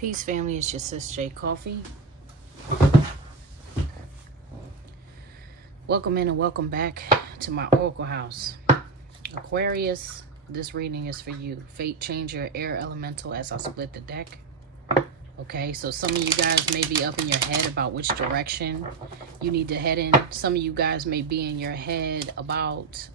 Peace, family. It's your sis j.coffee. Welcome in and welcome back to my Oracle house. Aquarius, this reading is for you. Fate changer, air elemental as I split the deck. Okay, so some of you guys may be up in your head about which direction you need to head in. Some of you guys may be in your head about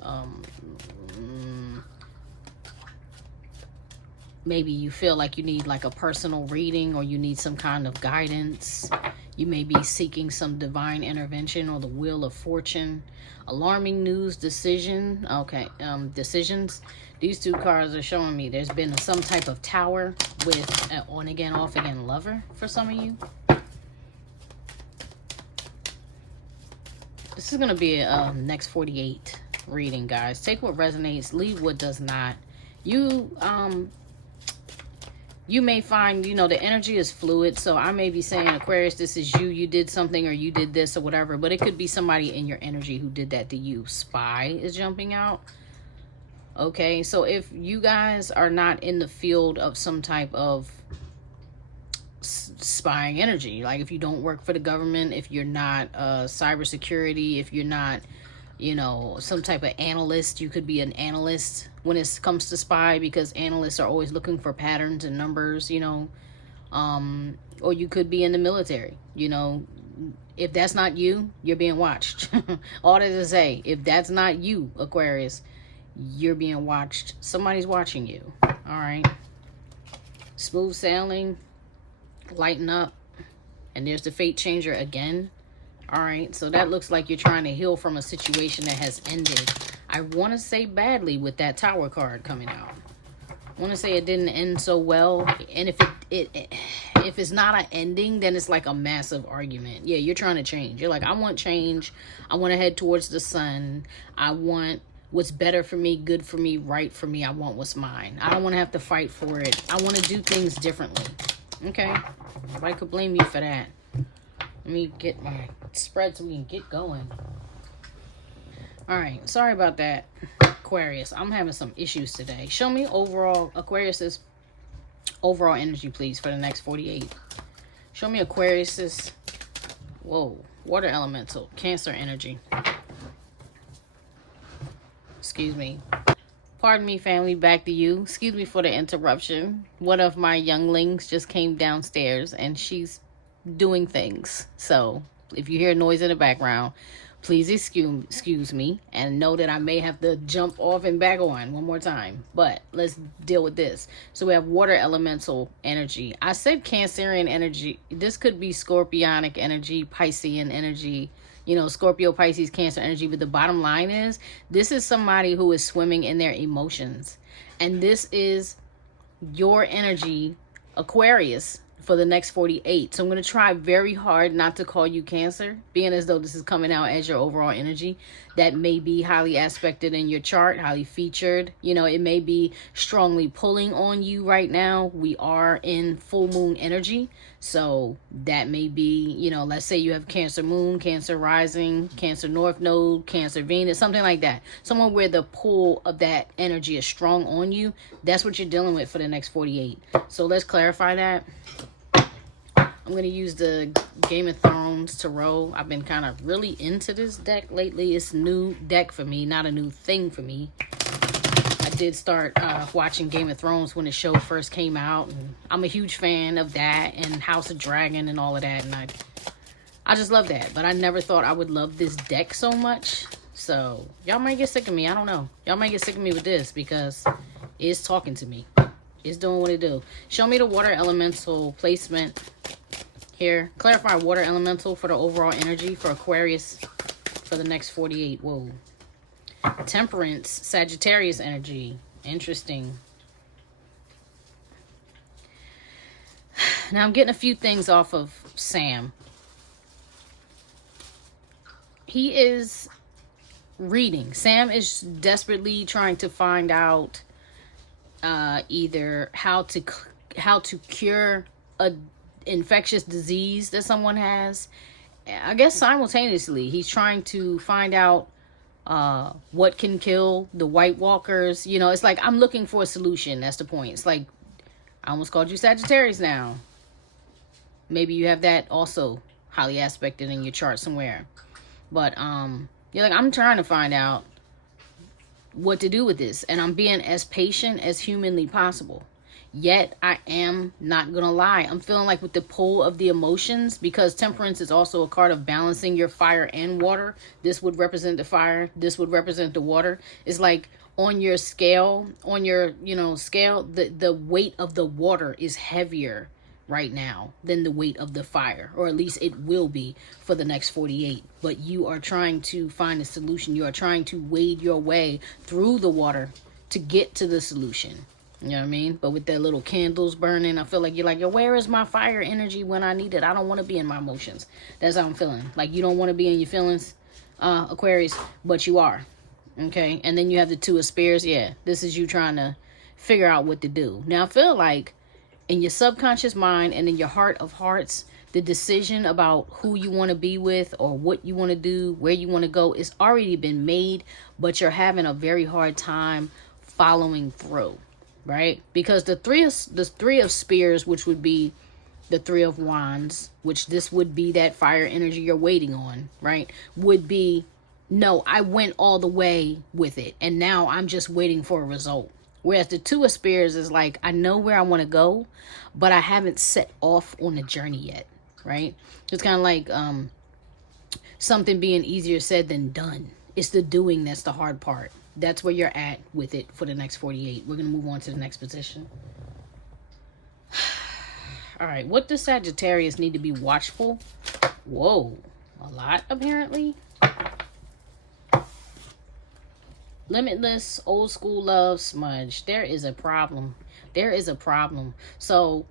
maybe you feel like you need like a personal reading or you need some kind of guidance. You may be seeking some divine intervention or the wheel of fortune. Alarming news, decision. Okay, decisions. These two cards are showing me there's been some type of tower with an on again, off again lover for some of you. This is going to be a next 48 reading, guys. Take what resonates, leave what does not. You may find, the energy is fluid. So I may be saying, Aquarius, this is you. You did something or you did this or whatever. But it could be somebody in your energy who did that to you. Spy is jumping out. Okay, so if you guys are not in the field of some type of spying energy, like if you don't work for the government, if you're not cybersecurity, if you're not, some type of analyst, you could be an analyst when it comes to spy, because analysts are always looking for patterns and numbers, or you could be in the military, if that's not you, you're being watched. All that to say, if that's not you, Aquarius, you're being watched. Somebody's watching you. All right. Smooth sailing, lighten up, and there's the fate changer again. All right, so that looks like you're trying to heal from a situation that has ended. I want to say badly with that tower card coming out. I want to say it didn't end so well, and if if it's not an ending, then it's like a massive argument. Yeah, you're trying to change. You're like, I want change. I want to head towards the sun. I want what's better for me, good for me, right for me. I want what's mine. I don't want to have to fight for it. I want to do things differently. Okay, nobody could blame you for that. Let me get my spread so we can get going. All right, sorry about that, Aquarius. I'm having some issues today. Show me overall, Aquarius's overall energy, please, for the next 48. Show me Aquarius's, water elemental, Cancer energy. Excuse me. Pardon me, family, back to you. Excuse me for the interruption. One of my younglings just came downstairs and she's doing things. So if you hear noise in the background, please excuse me and know that I may have to jump off and back on one more time. But let's deal with this. So we have water elemental energy. I said Cancerian energy. This could be Scorpionic energy, Piscean energy, Scorpio, Pisces, Cancer energy. But the bottom line is, this is somebody who is swimming in their emotions. And this is your energy, Aquarius, for the next 48. So I'm going to try very hard not to call you Cancer, being as though this is coming out as your overall energy. That may be highly aspected in your chart, highly featured. It may be strongly pulling on you right now. We are in full moon energy. So that may be, let's say you have Cancer moon, Cancer rising, Cancer north node, Cancer Venus, something like that. Somewhere where the pull of that energy is strong on you. That's what you're dealing with for the next 48. So let's clarify that. I'm going to use the Game of Thrones Tarot. I've been kind of really into this deck lately. It's a new deck for me, not a new thing for me. I did start watching Game of Thrones when the show first came out. And I'm a huge fan of that and House of Dragon and all of that. And I just love that. But I never thought I would love this deck so much. So y'all might get sick of me. I don't know. Y'all might get sick of me with this because it's talking to me. It's doing what it do. Show me the water elemental placement here. Clarify water elemental for the overall energy for Aquarius for the next 48. Whoa. Temperance, Sagittarius energy. Interesting. Now I'm getting a few things off of Sam. He is reading. Sam is desperately trying to find out either how to cure a infectious disease that someone has. I guess simultaneously he's trying to find out what can kill the White Walkers. It's like I'm looking for a solution. That's the point. It's like I almost called you Sagittarius now. maybe you have that also highly aspected in your chart somewhere. But you're like, I'm trying to find out what to do with this, and I'm being as patient as humanly possible. Yet I am not gonna lie, I'm feeling like with the pull of the emotions, because temperance is also a card of balancing your fire and water. This would represent the fire, this would represent the water. It's like on your scale, on your scale, the weight of the water is heavier right now than the weight of the fire, or at least it will be for the next 48. But you are trying to find a solution. You are trying to wade your way through the water to get to the solution. You know what I mean? But with that little candles burning, I feel like you're like, yo, where is my fire energy when I need it? I don't want to be in my emotions. That's how I'm feeling. Like, you don't want to be in your feelings, Aquarius, but you are. Okay? And then you have the Two of Spears. Yeah, this is you trying to figure out what to do. Now, I feel like in your subconscious mind and in your heart of hearts, the decision about who you want to be with or what you want to do, where you want to go, is already been made, but you're having a very hard time following through, right? Because the three of spears, which would be the Three of Wands, which this would be that fire energy you're waiting on, right? Would be, no, I went all the way with it, and now I'm just waiting for a result. Whereas the Two of Spears is like, I know where I want to go, but I haven't set off on the journey yet, right? It's kind of like something being easier said than done. It's the doing that's the hard part. That's where you're at with it for the next 48. We're going to move on to the next position. All right, what does Sagittarius need to be watchful? Whoa, a lot apparently. Limitless, old school love, smudge. There is a problem. There is a problem. So,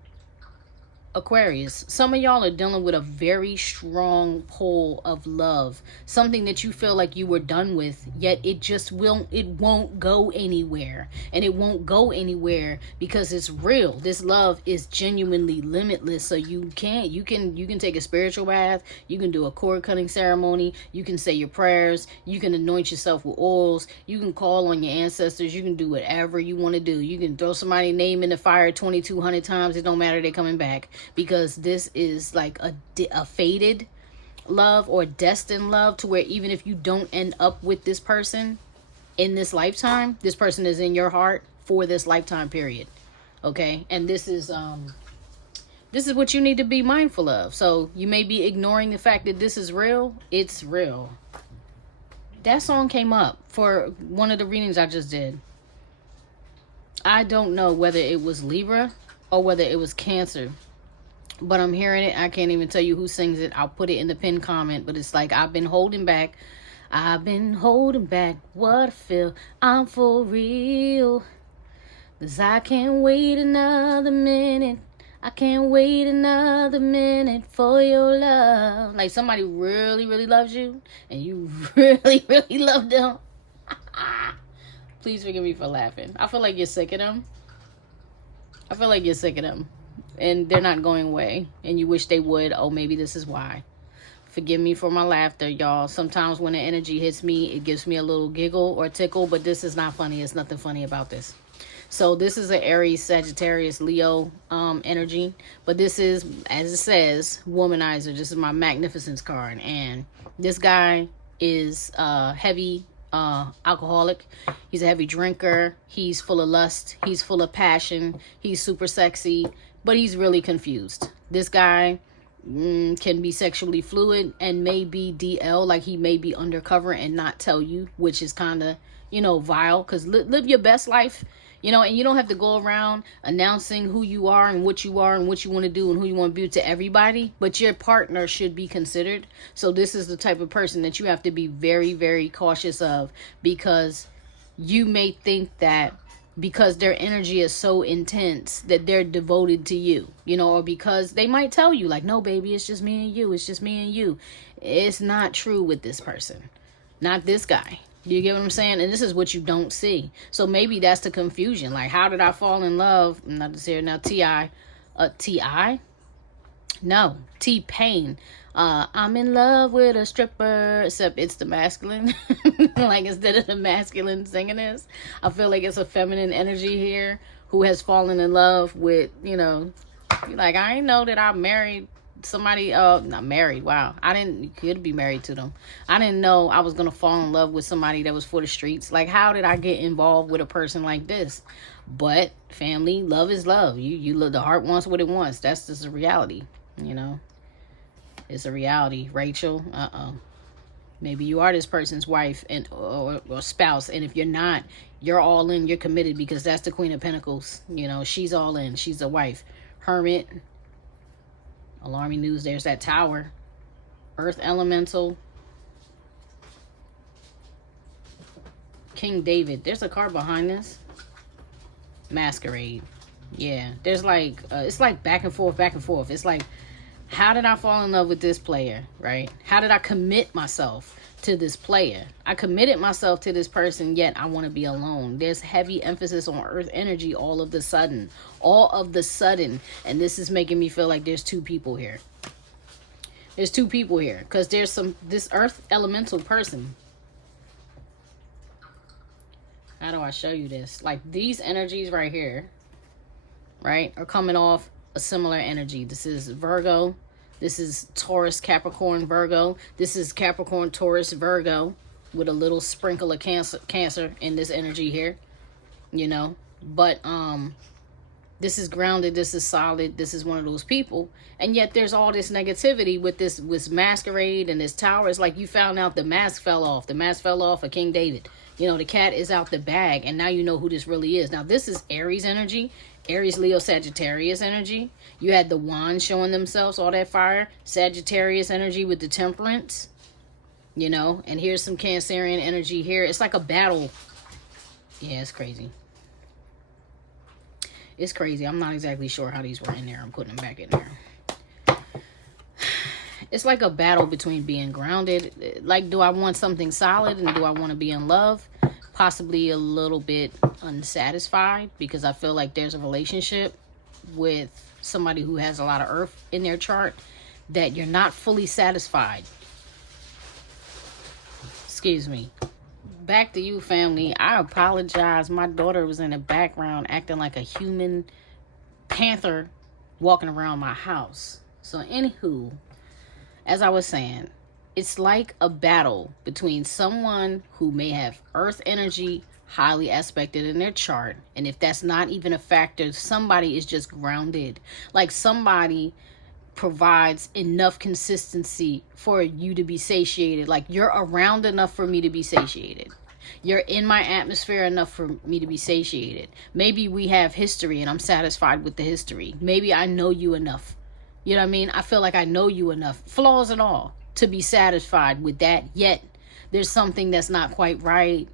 Aquarius, some of y'all are dealing with a very strong pull of love. Something that you feel like you were done with, yet it won't go anywhere. And it won't go anywhere because it's real. This love is genuinely limitless. So you can take a spiritual bath, you can do a cord cutting ceremony, you can say your prayers, you can anoint yourself with oils, you can call on your ancestors, you can do whatever you want to do. You can throw somebody's name in the fire 2,200 times, it don't matter, they're coming back. Because this is like a fated love or destined love, to where even if you don't end up with this person in this lifetime, this person is in your heart for this lifetime period. Okay? And this is what you need to be mindful of. So you may be ignoring the fact that this is real. It's real. That song came up for one of the readings I just did. I don't know whether it was Libra or whether it was Cancer, but I'm hearing it. I can't even tell you who sings it. I'll put it in the pinned comment. But it's like, I've been holding back. I've been holding back what I feel. I'm for real. 'Cause I can't wait another minute. I can't wait another minute for your love. Like somebody really, really loves you. And you really, really love them. Please forgive me for laughing. I feel like you're sick of them. I feel like you're sick of them. And they're not going away, and you wish they would. Oh, maybe this is why. Forgive me for my laughter, y'all. Sometimes when the energy hits me, it gives me a little giggle or tickle, but this is not funny. It's nothing funny about this. So this is an Aries, Sagittarius, Leo energy, but this is, as it says, womanizer. This is my magnificence card, and this guy is heavy alcoholic. He's a heavy drinker. He's full of lust. He's full of passion. He's super sexy, but he's really confused. This guy can be sexually fluid and may be DL, like he may be undercover and not tell you, which is kind of, vile, because live your best life, and you don't have to go around announcing who you are and what you want to do and who you want to be to everybody, but your partner should be considered. So this is the type of person that you have to be very, very cautious of, because you may think that because their energy is so intense that they're devoted to you, or because they might tell you like, no, baby, it's just me and you. It's just me and you. It's not true with this person. Not this guy. You get what I'm saying? And this is what you don't see. So maybe that's the confusion. Like, how did I fall in love? I'm not this here now. T.I.? No. T-Pain. I'm in love with a stripper, except it's the masculine. Like, instead of the masculine singing this, I feel like it's a feminine energy here who has fallen in love with, like, I ain't know that I married somebody, not married. Wow. You could be married to them. I didn't know I was going to fall in love with somebody that was for the streets. Like, how did I get involved with a person like this? But family, love is love. You love, the heart wants what it wants. That's just a reality, you know. It's a reality. Rachel, maybe you are this person's wife and or spouse, and if you're not, you're all in, you're committed, because that's the Queen of Pentacles. You know, she's all in. She's a wife. Hermit. Alarming news. There's that Tower. Earth Elemental. King David. There's a card behind this. Masquerade. Yeah. There's like, it's like back and forth, back and forth. It's like, how did I fall in love with this player, right? How did I commit myself to this player? I committed myself to this person, yet I want to be alone. There's heavy emphasis on earth energy all of the sudden. All of the sudden. And this is making me feel like there's two people here. There's two people here. Because there's this earth elemental person. How do I show you this? Like these energies right here, right, are coming off a similar energy. This is Virgo. This is Taurus, Capricorn, Virgo. This is Capricorn, Taurus, Virgo, with a little sprinkle of Cancer in this energy here, you know. But this is grounded. This is solid. This is one of those people. And yet there's all this negativity with this Masquerade and this Tower. It's like you found out the mask fell off. The mask fell off of King David. You know, the cat is out the bag, and now you know who this really is. Now, this is Aries energy. Aries, Leo, Sagittarius energy. You had the wands showing themselves, all that fire. Sagittarius energy with the Temperance. You know, and here's some Cancerian energy here. It's like a battle. Yeah, it's crazy. It's crazy. I'm not exactly sure how these were in there. I'm putting them back in there. It's like a battle between being grounded. Like, do I want something solid, and do I want to be in love? Possibly a little bit unsatisfied, because I feel like there's a relationship with somebody who has a lot of earth in their chart that you're not fully satisfied. Excuse me. Back to you, family. I apologize. My daughter was in the background acting like a human panther walking around my house. So anywho, as I was saying, it's like a battle between someone who may have earth energy highly aspected in their chart. And if that's not even a factor, somebody is just grounded. Like somebody provides enough consistency for you to be satiated. Like you're around enough for me to be satiated. You're in my atmosphere enough for me to be satiated. Maybe we have history and I'm satisfied with the history. Maybe I know you enough. You know what I mean? I feel like I know you enough, flaws and all, to be satisfied with that. Yet there's something that's not quite right.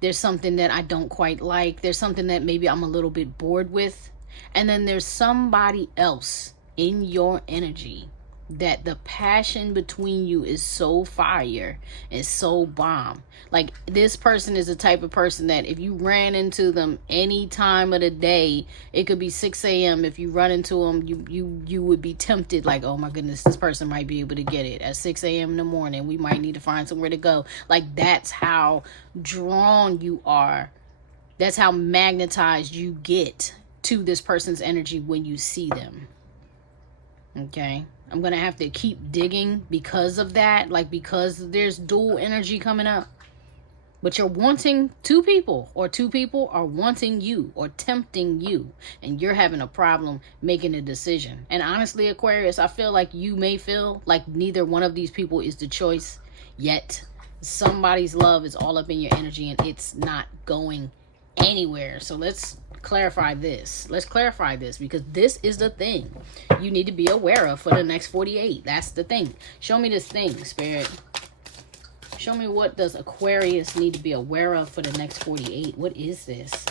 There's something that I don't quite like. There's something that maybe I'm a little bit bored with. And then there's somebody else in your energy that the passion between you is so fire and so bomb. Like this person is the type of person that if you ran into them any time of the day, it could be 6 a.m. If you run into them, you would be tempted, like, oh my goodness, this person might be able to get it at 6 a.m. in the morning. We might need to find somewhere to go. Like that's how drawn you are. That's how magnetized you get to this person's energy when you see them. Okay, I'm going to have to keep digging because of that. Like, because there's dual energy coming up. But you're wanting two people, or two people are wanting you or tempting you. And you're having a problem making a decision. And honestly, Aquarius, I feel like you may feel like neither one of these people is the choice. Yet somebody's love is all up in your energy and it's not going anywhere. So let's clarify this. Let's clarify this, because this is the thing you need to be aware of for the next 48. That's the thing. Show me this thing, Spirit. Show me, what does Aquarius need to be aware of for the next 48? What is this?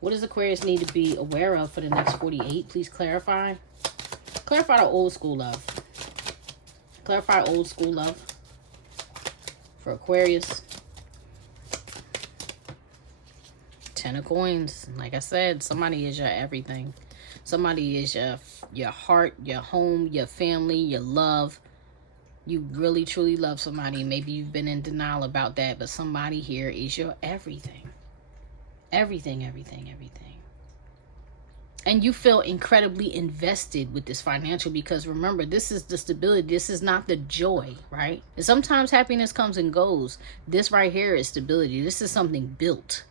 What does Aquarius need to be aware of for the next 48? Please clarify. Clarify the old school love. Clarify old school love for Aquarius. 10 of coins. Like I said, somebody is your everything. Somebody is your heart, your home, your family, your love. You really truly love somebody. Maybe you've been in denial about that, but somebody here is your everything. Everything, everything, everything. And you feel incredibly invested with this financial, because remember, this is the stability. This is not the joy, right? And sometimes happiness comes and goes. This right here is stability. This is something built.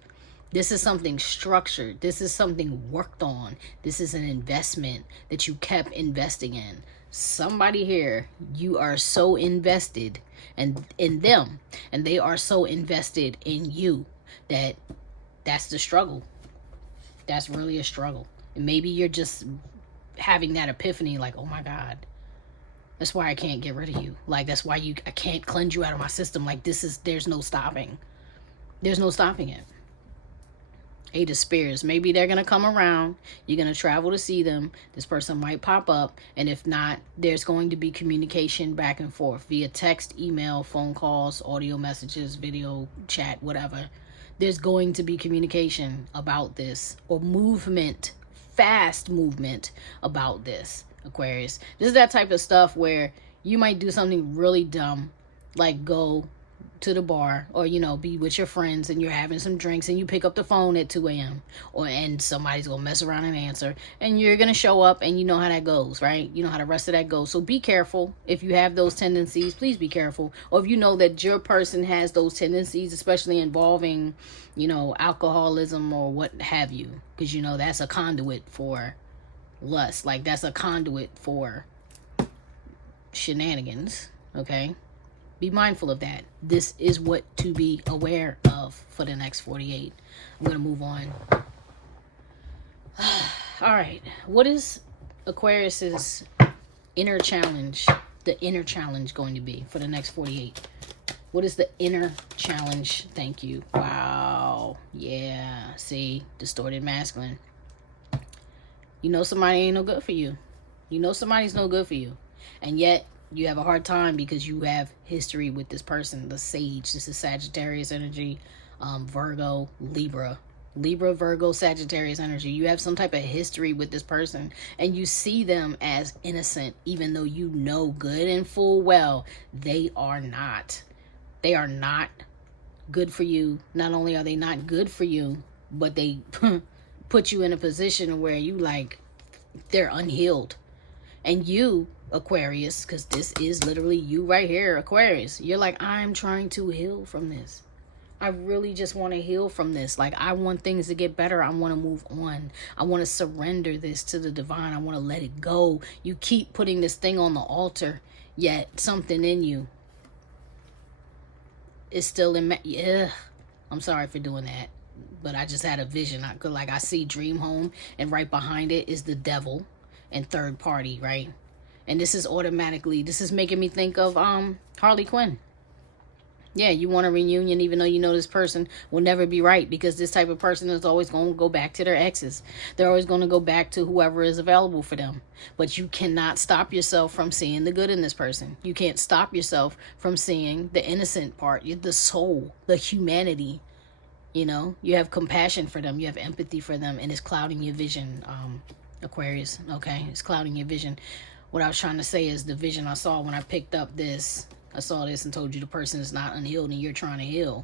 This is something structured. This is something worked on. This is an investment that you kept investing in. Somebody here, you are so invested and in them, and they are so invested in you, that's the struggle. That's really a struggle. And maybe you're just having that epiphany, like, oh my God, that's why I can't get rid of you. Like, that's why I can't cleanse you out of my system. Like, there's no stopping. There's no stopping it. Eight of Spears. Maybe they're going to come around. You're going to travel to see them. This person might pop up. And if not, there's going to be communication back and forth via text, email, phone calls, audio messages, video, chat, whatever. There's going to be communication about this, or movement, fast movement about this, Aquarius. This is that type of stuff where you might do something really dumb, like go to the bar, or be with your friends and you're having some drinks and you pick up the phone at 2 a.m. and somebody's gonna mess around and answer, and you're gonna show up, and you know how that goes, right? You know how the rest of that goes. So be careful. If you have those tendencies, please be careful. Or if you know that your person has those tendencies, especially involving alcoholism or what have you, because that's a conduit for lust. Like, that's a conduit for shenanigans. Okay, be mindful of that. This is what to be aware of for the next 48. I'm going to move on. All right. What is Aquarius's inner challenge, the inner challenge, going to be for the next 48? What is the inner challenge? Thank you. Wow. Yeah. See, distorted masculine. You know somebody ain't no good for you. You know somebody's no good for you. And yet, you have a hard time because you have history with this person, the Sage. This is Sagittarius energy, Virgo, Libra. Libra, Virgo, Sagittarius energy. You have some type of history with this person, and you see them as innocent, even though you know good and full well they are not. They are not good for you. Not only are they not good for you, but they put you in a position where you they're unhealed. And you, Aquarius, because this is literally you right here, Aquarius, you're like, I'm trying to heal from this. I really just want to heal from this. Like, I want things to get better. I want to move on. I want to surrender this to the divine. I want to let it go. You keep putting this thing on the altar, yet something in you is still in. Yeah, I'm sorry for doing that, but I just had a vision. I see dream home, and right behind it is the devil and third party, right? And this is making me think of Harley Quinn. Yeah, you want a reunion even though you know this person will never be right, because this type of person is always going to go back to their exes. They're always going to go back to whoever is available for them. But you cannot stop yourself from seeing the good in this person. You can't stop yourself from seeing the innocent part, the soul, the humanity. You have compassion for them. You have empathy for them, and it's clouding your vision, Aquarius. Okay, it's clouding your vision. What I was trying to say is the vision I saw when I picked up this. I saw this and told you the person is not unhealed and you're trying to heal.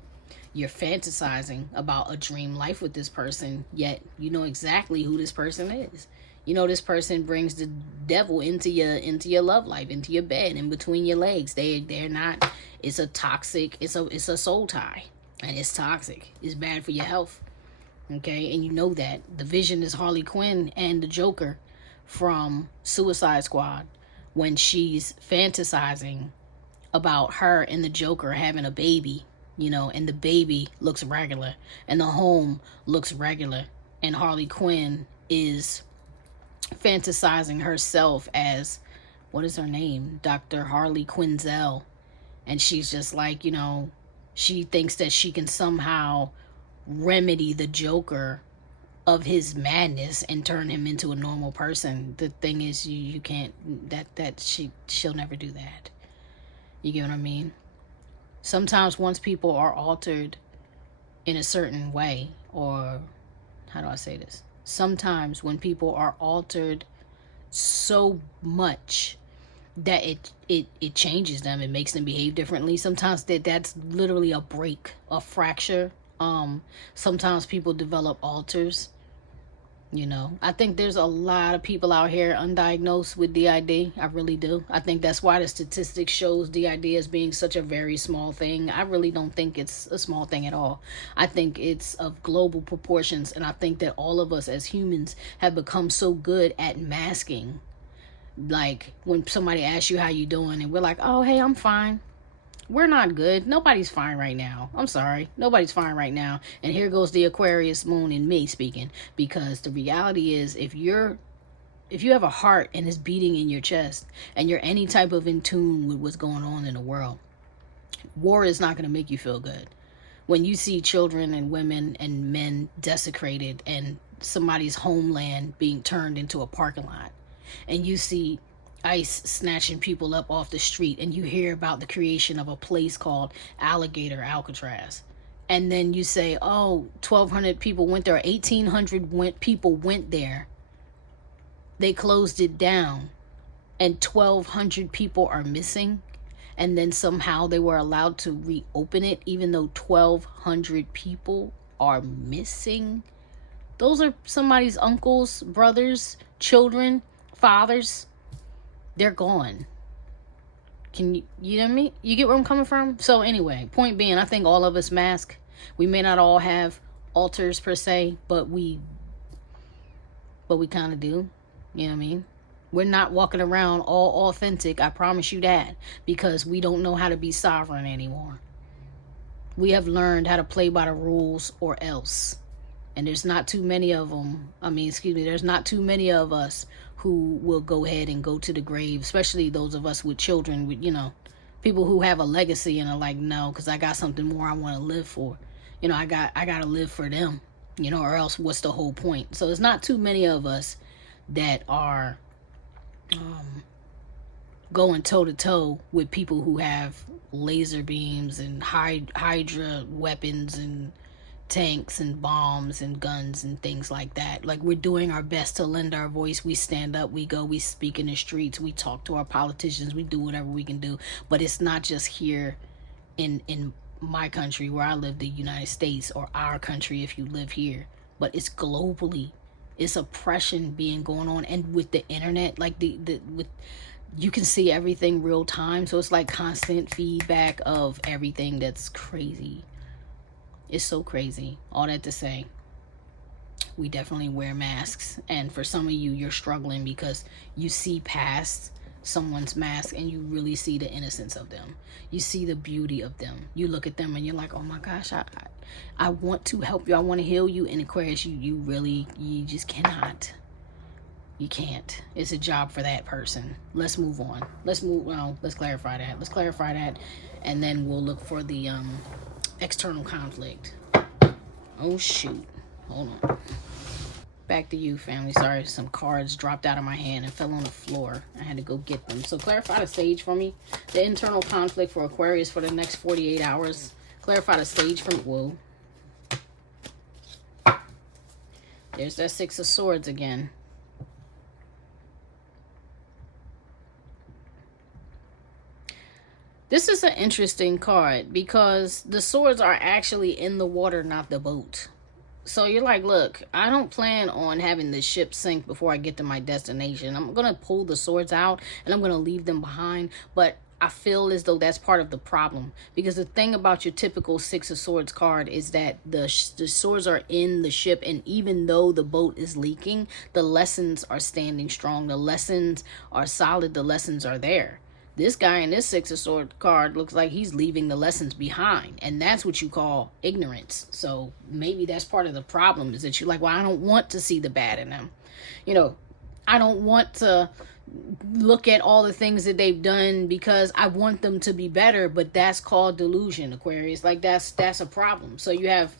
You're fantasizing about a dream life with this person, yet you know exactly who this person is. This person brings the devil into your love life, into your bed, in between your legs. They're not. It's a toxic. It's a soul tie, and it's toxic. It's bad for your health. Okay, and you know that. The vision is Harley Quinn and the Joker from Suicide Squad, when she's fantasizing about her and the Joker having a baby, and the baby looks regular and the home looks regular, and Harley Quinn is fantasizing herself as, what is her name? Dr. Harley Quinzel. And she's just like, she thinks that she can somehow remedy the Joker of his madness and turn him into a normal person. The thing is, you can't, she'll never do that. You get what I mean? Sometimes once people are altered in a certain way, or how do I say this? Sometimes when people are altered so much that it changes them, it makes them behave differently. Sometimes that's literally a break, a fracture. Sometimes people develop alters You know, I think there's a lot of people out here undiagnosed with DID. I really do. I think that's why the statistics shows DID as being such a very small thing. I really don't think it's a small thing at all. I think it's of global proportions, and I think that all of us as humans have become so good at masking. Like when somebody asks you how you doing, and we're like, "Oh, hey, I'm fine." We're not good. Nobody's fine right now. I'm sorry. Nobody's fine right now. And here goes the Aquarius moon in me speaking. Because the reality is, if you have a heart and it's beating in your chest, and you're any type of in tune with what's going on in the world, war is not going to make you feel good. When you see children and women and men desecrated, and somebody's homeland being turned into a parking lot, and you see ICE snatching people up off the street, and you hear about the creation of a place called Alligator Alcatraz, and then you say, oh, 1,200 people went there, 1,800 people went there, they closed it down, and 1,200 people are missing, and then somehow they were allowed to reopen it even though 1,200 people are missing. Those are somebody's uncles, brothers, children, fathers. They're gone. You know what I mean? You get where I'm coming from? So anyway, point being, I think all of us mask. We may not all have altars per se, but we kind of do. You know what I mean? We're not walking around all authentic, I promise you that, because we don't know how to be sovereign anymore. We have learned how to play by the rules or else. And there's not too many of them. There's not too many of us who will go ahead and go to the grave, especially those of us with children, with, people who have a legacy and are like, no, because I got something more I want to live for. I got to live for them, or else what's the whole point? So there's not too many of us that are going toe to toe with people who have laser beams and hydra weapons and tanks and bombs and guns and things like that. Like, we're doing our best to lend our voice. We stand up, we go, we speak in the streets, we talk to our politicians, we do whatever we can do. But it's not just here in my country where I live, the United States, or our country if you live here, but it's globally. It's oppression being going on, and with the internet, like you can see everything real time, so it's like constant feedback of everything. That's crazy. It's so crazy. All that to say, we definitely wear masks. And for some of you, you're struggling because you see past someone's mask and you really see the innocence of them. You see the beauty of them. You look at them and you're like, oh my gosh, I want to help you. I want to heal you. And Aquarius, you just cannot. You can't. It's a job for that person. Let's move on. Let's clarify that. And then we'll look for the external conflict. Oh shoot, hold on. Back to you, family. Sorry, some cards dropped out of my hand and fell on the floor. I had to go get them. So clarify the stage for me. The internal conflict for Aquarius for the next 48 hours. Clarify the stage for me. Whoa, there's that Six of Swords again. This is an interesting card because the swords are actually in the water, not the boat. So you're like, look, I don't plan on having the ship sink before I get to my destination. I'm going to pull the swords out and I'm going to leave them behind. But I feel as though that's part of the problem. Because the thing about your typical Six of Swords card is that the swords are in the ship. And even though the boat is leaking, the lessons are standing strong. The lessons are solid. The lessons are there. This guy in this Six of Swords card looks like he's leaving the lessons behind. And that's what you call ignorance. So maybe that's part of the problem, is that you're like, well, I don't want to see the bad in them. I don't want to look at all the things that they've done because I want them to be better. But that's called delusion, Aquarius. Like, that's a problem. So you have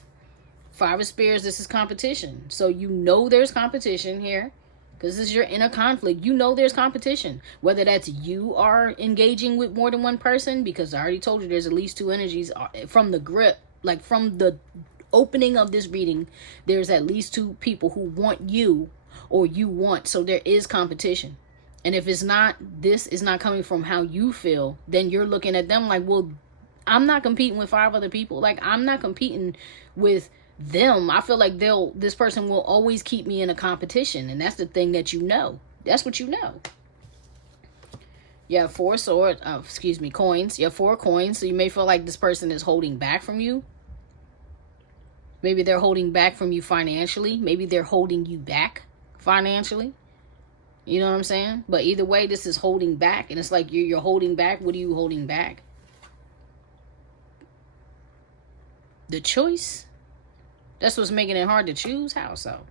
Five of Spears. This is competition. So there's competition here. Because this is your inner conflict. There's competition. Whether that's you are engaging with more than one person, because I already told you there's at least two energies from the grip. Like, from the opening of this reading, there's at least two people who want you or you want. So there is competition. And if this is not coming from how you feel, then you're looking at them like, well, I'm not competing with five other people. Like, I'm not competing with them, I feel like this person will always keep me in a competition. And that's the thing that you know. That's what you know. You have four swords, coins. You have 4 coins. So you may feel like this person is holding back from you. Maybe they're holding back from you financially. Maybe they're holding you back financially. You know what I'm saying? But either way, this is holding back. And it's like you're holding back. What are you holding back? The choice. That's what's making it hard to choose. How so?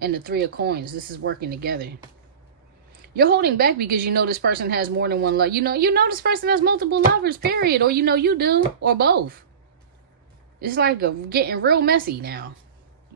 And the 3 of coins. This is working together. You're holding back because you know this person has more than one love. You know this person has multiple lovers, period. Or you know you do. Or both. It's like getting real messy now.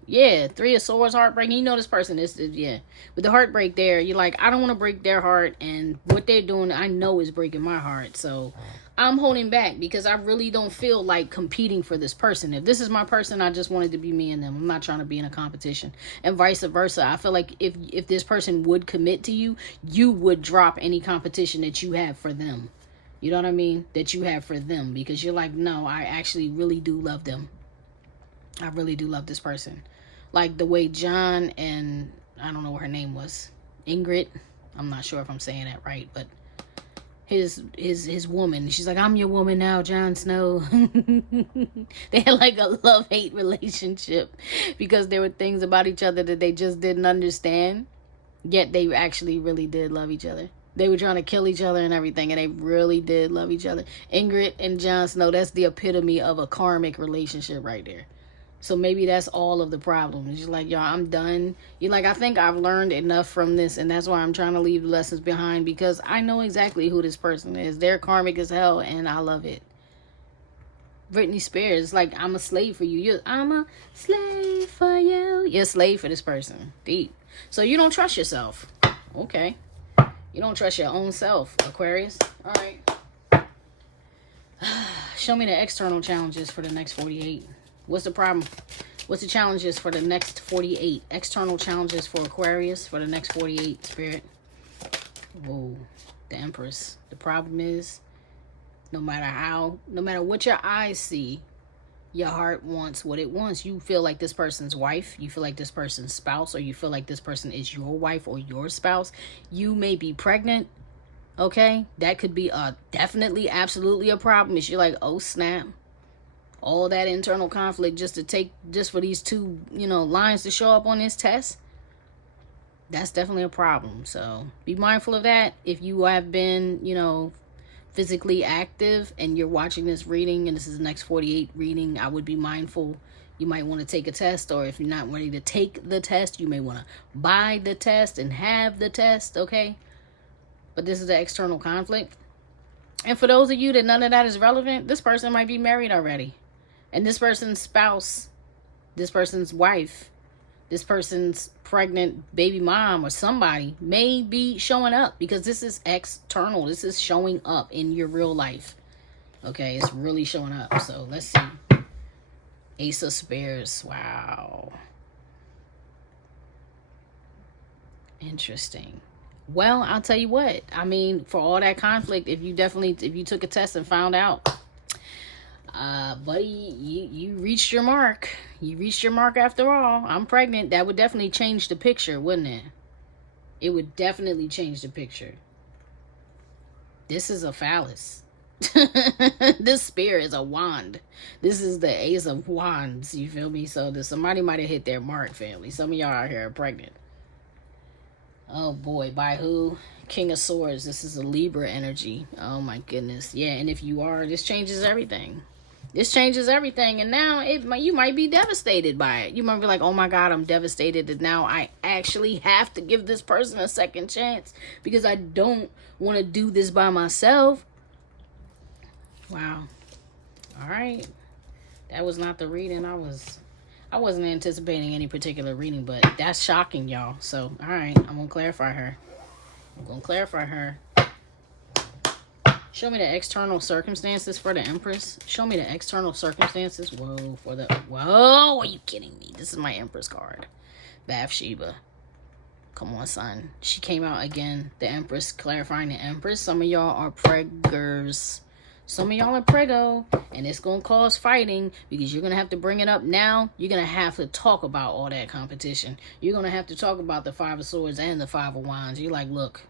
Yeah, 3 of Swords, heartbreaking. You know this person is, yeah. With the heartbreak there, you're like, I don't want to break their heart. And what they're doing, I know is breaking my heart. So I'm holding back because I really don't feel like competing for this person. If this is my person, I just wanted to be me and them. I'm not trying to be in a competition. And vice versa. I feel like if this person would commit to you, you would drop any competition that you have for them. You know what I mean? That you have for them. Because you're like, no, I actually really do love them. I really do love this person. Like the way John and, I don't know what her name was, Ingrid. I'm not sure if I'm saying that right, but his woman. She's like, I'm your woman now, Jon Snow. They had like a love-hate relationship because there were things about each other that they just didn't understand. Yet they actually really did love each other. They were trying to kill each other and everything, and they really did love each other. Ingrid and Jon Snow, that's the epitome of a karmic relationship right there. So maybe that's all of the problem. You're like, y'all, I'm done. You're like, I think I've learned enough from this, and that's why I'm trying to leave lessons behind, because I know exactly who this person is. They're karmic as hell, and I love it. Britney Spears, like, I'm a slave for you. I'm a slave for you. You're a slave for this person. Deep. So you don't trust yourself. Okay. You don't trust your own self, Aquarius. All right. Show me the external challenges for the next 48. What's the problem? What's the challenges for the next 48? External challenges for Aquarius for the next 48, Spirit. Whoa. The Empress. The problem is, no matter what your eyes see, your heart wants what it wants. You feel like this person's wife. You feel like this person's spouse. Or you feel like this person is your wife or your spouse. You may be pregnant. Okay? That could be definitely, absolutely a problem. If you're like, oh, snap. All that internal conflict just for these 2, lines to show up on this test. That's definitely a problem. So be mindful of that. If you have been, physically active and you're watching this reading and this is the next 48 reading, I would be mindful. You might want to take a test, or if you're not ready to take the test, you may want to buy the test and have the test, okay? But this is the external conflict. And for those of you that none of that is relevant, this person might be married already. And this person's spouse, this person's wife, this person's pregnant baby mom or somebody may be showing up, because this is external. This is showing up in your real life. Okay, it's really showing up. So let's see. Ace of Spears. Wow. Interesting. Well, I'll tell you what. I mean, for all that conflict, if you took a test and found out, buddy, you reached your mark. You reached your mark after all. I'm pregnant. That would definitely change the picture, wouldn't it? It would definitely change the picture. This is a phallus. This spear is a wand. This is the Ace of Wands. You feel me? So somebody might have hit their mark, family. Some of y'all out here are pregnant. Oh boy, by who? King of Swords. This is a Libra energy. Oh my goodness. Yeah, and if you are, this changes everything. This changes everything, and now you might be devastated by it. You might be like, oh my God, I'm devastated that now I actually have to give this person a second chance because I don't want to do this by myself. Wow. All right. That was not the reading I wasn't anticipating any particular reading, but that's shocking, y'all. So, all right, I'm going to clarify her. Show me the external circumstances for the Empress. Show me the external circumstances. Whoa, are you kidding me? This is my Empress card. Bathsheba. Come on, son. She came out again. The Empress, clarifying the Empress. Some of y'all are preggers. Some of y'all are preggo, and it's going to cause fighting because you're going to have to bring it up now. You're going to have to talk about all that competition. You're going to have to talk about the Five of Swords and the Five of Wands. You're like, look,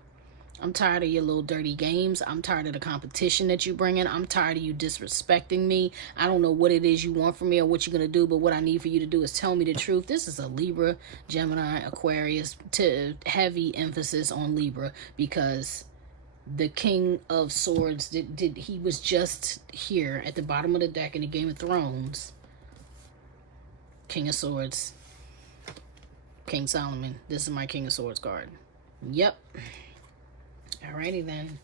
I'm tired of your little dirty games. I'm tired of the competition that you bring in. I'm tired of you disrespecting me. I don't know what it is you want from me or what you're going to do, but what I need for you to do is tell me the truth. This is a Libra, Gemini, Aquarius, to heavy emphasis on Libra because the King of Swords, he was just here at the bottom of the deck in the Game of Thrones. King of Swords. King Solomon. This is my King of Swords card. Yep. Alrighty then.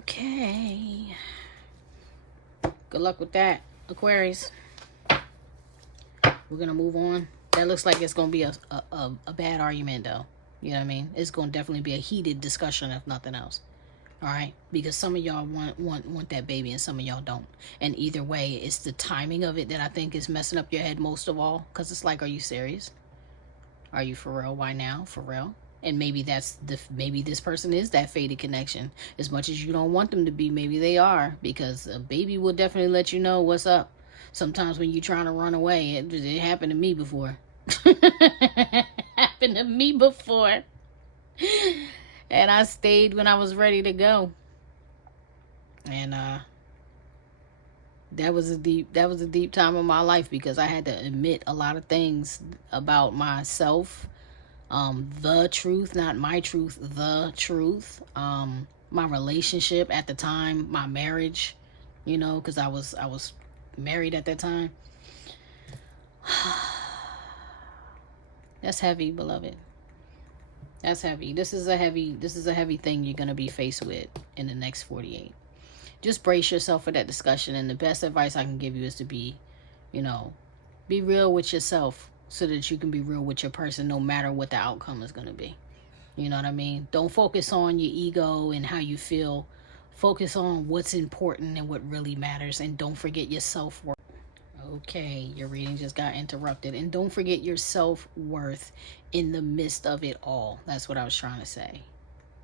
Okay. Good luck with that, Aquarius. We're going to move on. That looks like it's going to be a bad argument, though. You know what I mean? It's going to definitely be a heated discussion, if nothing else. All right? Because some of y'all want that baby and some of y'all don't. And either way, it's the timing of it that I think is messing up your head most of all. Because it's like, are you serious? Are you for real? Why now? For real? And maybe maybe this person is that fated connection. As much as you don't want them to be, maybe they are. Because a baby will definitely let you know what's up. Sometimes when you're trying to run away, it happened to me before. Happened to me before. And I stayed when I was ready to go. And that was a deep time of my life because I had to admit a lot of things about myself. The truth, not my truth, the truth. My relationship at the time, my marriage, you know, because I was married at that time. That's heavy, beloved. That's heavy. This is a heavy thing you're gonna be faced with in the next 48. Just brace yourself for that discussion, and the best advice I can give you is to be, you know, be real with yourself so that you can be real with your person no matter what the outcome is gonna be. You know what I mean? Don't focus on your ego and how you feel. Focus on what's important and what really matters, and don't forget your self-worth. Okay, your reading just got interrupted. And don't forget your self-worth in the midst of it all. That's what I was trying to say.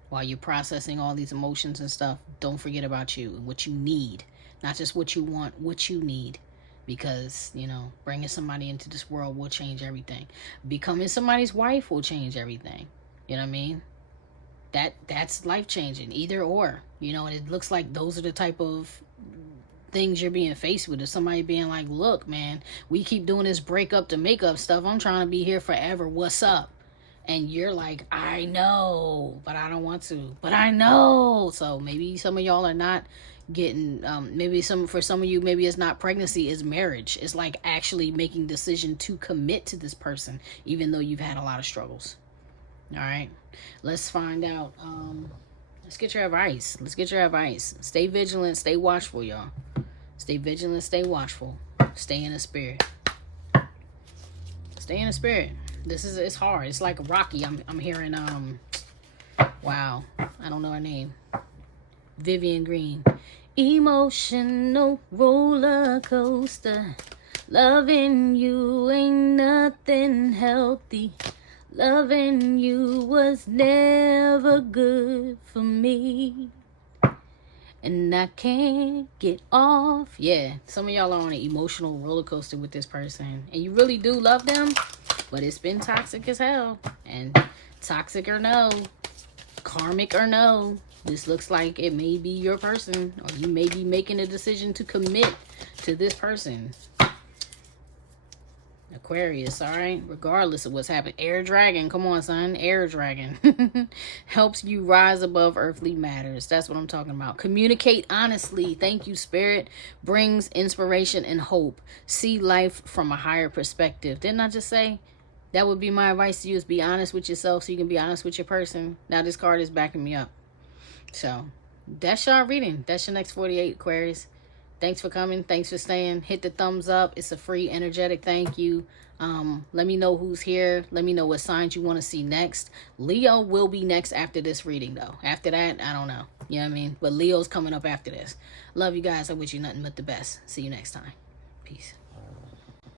While you're processing all these emotions and stuff, don't forget about you and what you need. Not just what you want, what you need. Because, you know, bringing somebody into this world will change everything. Becoming somebody's wife will change everything. You know what I mean? That's life-changing. Either or. You know, and it looks like those are the type of things you're being faced with. Is somebody being like, look, man, we keep doing this breakup to make up stuff. I'm trying to be here forever. What's up? And you're like, I know, but I don't want to. But I know. So maybe some of y'all are not getting, for some of you, maybe it's not pregnancy, it's marriage. It's like actually making decision to commit to this person, even though you've had a lot of struggles. All right. Let's find out. Let's get your advice. Stay vigilant. Stay watchful, y'all. Stay vigilant. Stay watchful. Stay in the spirit. Stay in the spirit. It's hard. It's like Rocky. I'm hearing, wow. I don't know her name. Vivian Green. Emotional roller coaster. Loving you ain't nothing healthy. Loving you was never good for me. And I can't get off. Yeah, some of y'all are on an emotional roller coaster with this person. And you really do love them. But it's been toxic as hell. And toxic or no, karmic or no, this looks like it may be your person. Or you may be making a decision to commit to this person. Aquarius, all right? Regardless of what's happened. Air dragon, come on, son. Air dragon. Helps you rise above earthly matters. That's what I'm talking about. Communicate honestly. Thank you, Spirit. Brings inspiration and hope. See life from a higher perspective. Didn't I just say? That would be my advice to you, is be honest with yourself so you can be honest with your person. Now this card is backing me up. So, that's your reading. That's your next 48, Aquarius. Thanks for coming. Thanks for staying. Hit the thumbs up. It's a free energetic thank you. Let me know who's here. Let me know what signs you want to see next. Leo will be next after this reading, though. After that, I don't know. You know what I mean? But Leo's coming up after this. Love you guys. I wish you nothing but the best. See you next time. Peace.